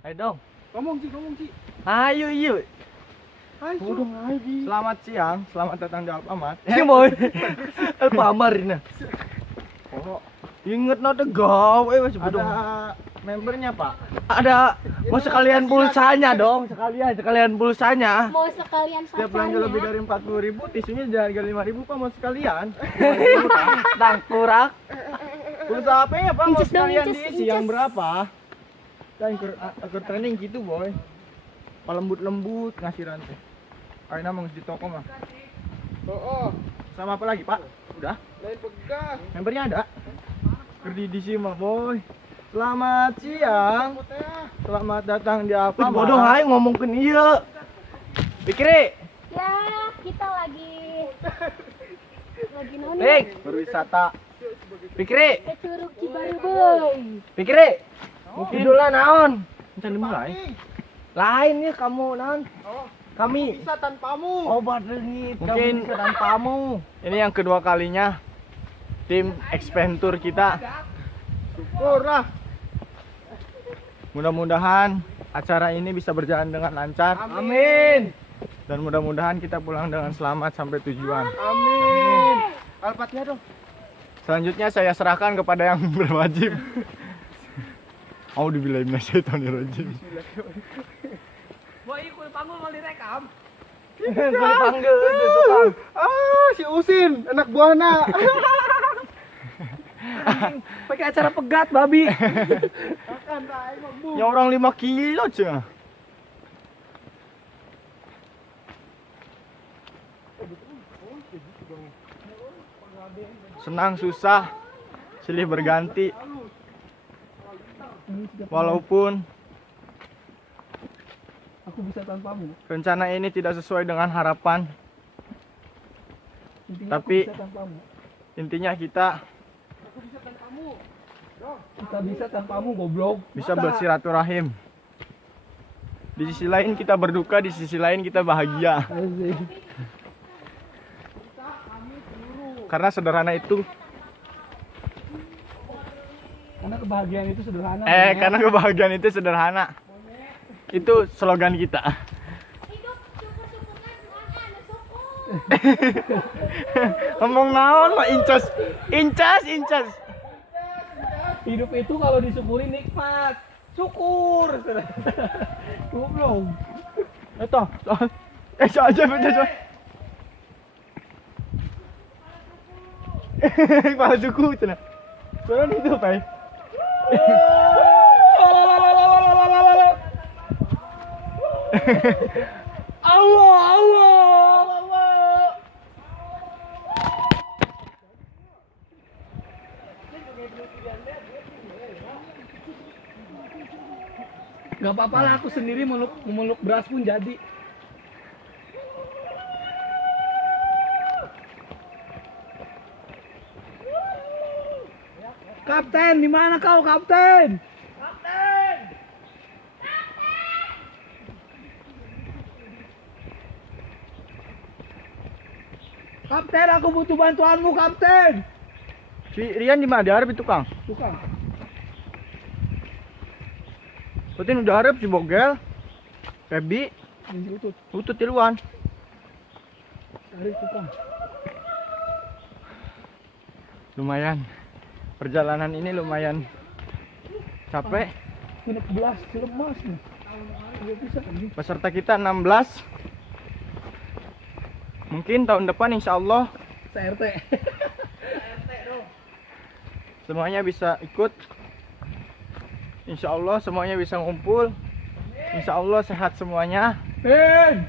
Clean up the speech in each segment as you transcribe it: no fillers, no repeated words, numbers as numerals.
Ayo dong. Ngomong Ci. Ayo yuk. Ayo dong, ayo Ci. Selamat siang, selamat datang di Alfamart. Si boy. Alfamart ini. Oh, Ingat no gawe wes ada membernya Pak. Ada mau sekalian pulsanya dong, sekalian pulsanya. Mau sekalian Setiap belanja pacarnya. lebih dari 40.000, tisunya jangan harga 5.000 Pak, mau sekalian. Tangkurak. Pulsa apa ya Pak? Mau Inces dong, sekalian inces, diisi yang inces. berapa? Dan ikut training gitu boy. Pak lembut ngasih rantai. Ayo namang di toko mah. Oh. Sama apa lagi Pak? Udah? Lain pegang. Membernya ada? Kerdi di sini mah boy. Selamat siang. Selamat datang di Wes Alfamart. bodoh aja ngomongin iya. Pikir, Ya, kita lagi noni. Pik, berwisata. pikir, Ke Curug Cibarubung. pikir. Mungkin dulu naon. Bisa dimulai. Lain ya kamu naon. Kami Bisa tanpamu. obat dengit. Mungkin tanpamu. Ini yang kedua kalinya tim Expentur kita. Syukurlah. Mudah-mudahan acara ini bisa berjalan dengan lancar. Amin. Dan mudah-mudahan kita pulang dengan selamat sampai tujuan. Amin. Alfatnya dong. Selanjutnya saya serahkan kepada yang berwajib. Auzubillahi minasyaitonirrajim. Boy, ikut panggung mau direkam. Panggil itu tukang. Si Usin, anak buahna. Pakai acara pegat babi. Ya orang 5 kilo cah. Senang susah silih berganti. Walaupun Aku bisa tanpamu. rencana ini tidak sesuai dengan harapan, tapi intinya kita Bisa tanpamu goblok. bisa bersilaturahim. Di sisi lain kita berduka, di sisi lain kita bahagia. Karena sederhana itu. Karena kebahagiaan itu sederhana. Karena kebahagiaan itu sederhana. Itu slogan kita. Hidup syukur-syukurkan semuanya ada syukur. Ngomong naon mah incas. Hidup itu kalau disyukuri nikmat. Syukur. Goblok. Itu. Aja baca. Kepala suku cenah. Soalnya itu apa ya? Allah. Gak apa-apa lah, aku sendiri meluk beras pun jadi. Kapten, di mana kau, Kapten? Kapten, aku butuh bantuanmu, Kapten. Si Rian di mana? Di Arab itu, Kang. Bukan. Putin udah Arab si Bogel. Febi, Ini utut. utut tiluan. Cari tukang. Lumayan. Perjalanan ini lumayan capek. Genep belas, lemas nih. Tidak bisa kan nih. Peserta kita 16. Mungkin tahun depan insya Allah CRT. semuanya bisa ikut. Insya Allah semuanya bisa ngumpul. Insya Allah sehat semuanya. Amin.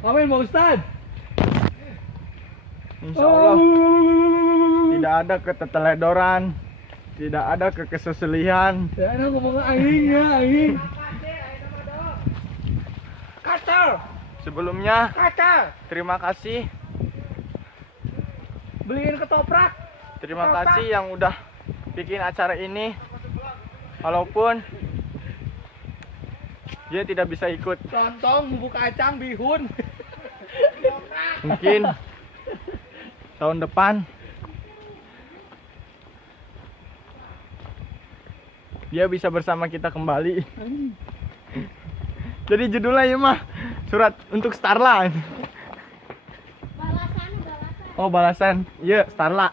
Amin, Pak Ustad. Insya Allah tidak ada keteteledoran, tidak ada kekeseselihan. Ya, enak ngomong aing ya, aing. Kacar, Sebelumnya kacar. terima kasih, Beliin ketoprak. terima kasih yang udah bikin acara ini. Walaupun dia tidak bisa ikut, Lontong, bubuk kacang, bihun. mungkin tahun depan dia bisa bersama kita kembali. Jadi judulnya ya mah surat untuk Starla. Balasan. Oh balasan, iya Starla.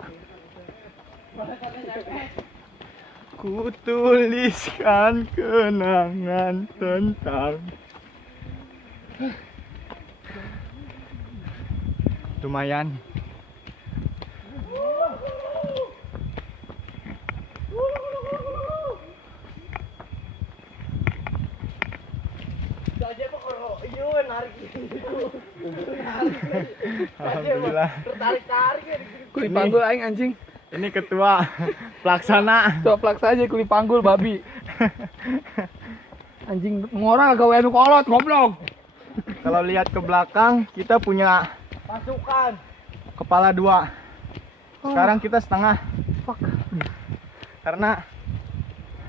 Ku tuliskan kenangan tentang. Lumayan. Alhamdulillah. Kuli panggul aing anjing. Ini ketua pelaksana. Tuh plak saja kuli panggul babi. Anjing ngorang gawe anu kolot goblok. Kalau lihat ke belakang kita punya Pasukan. kepala 2. Sekarang kita setengah. Fuck. Karena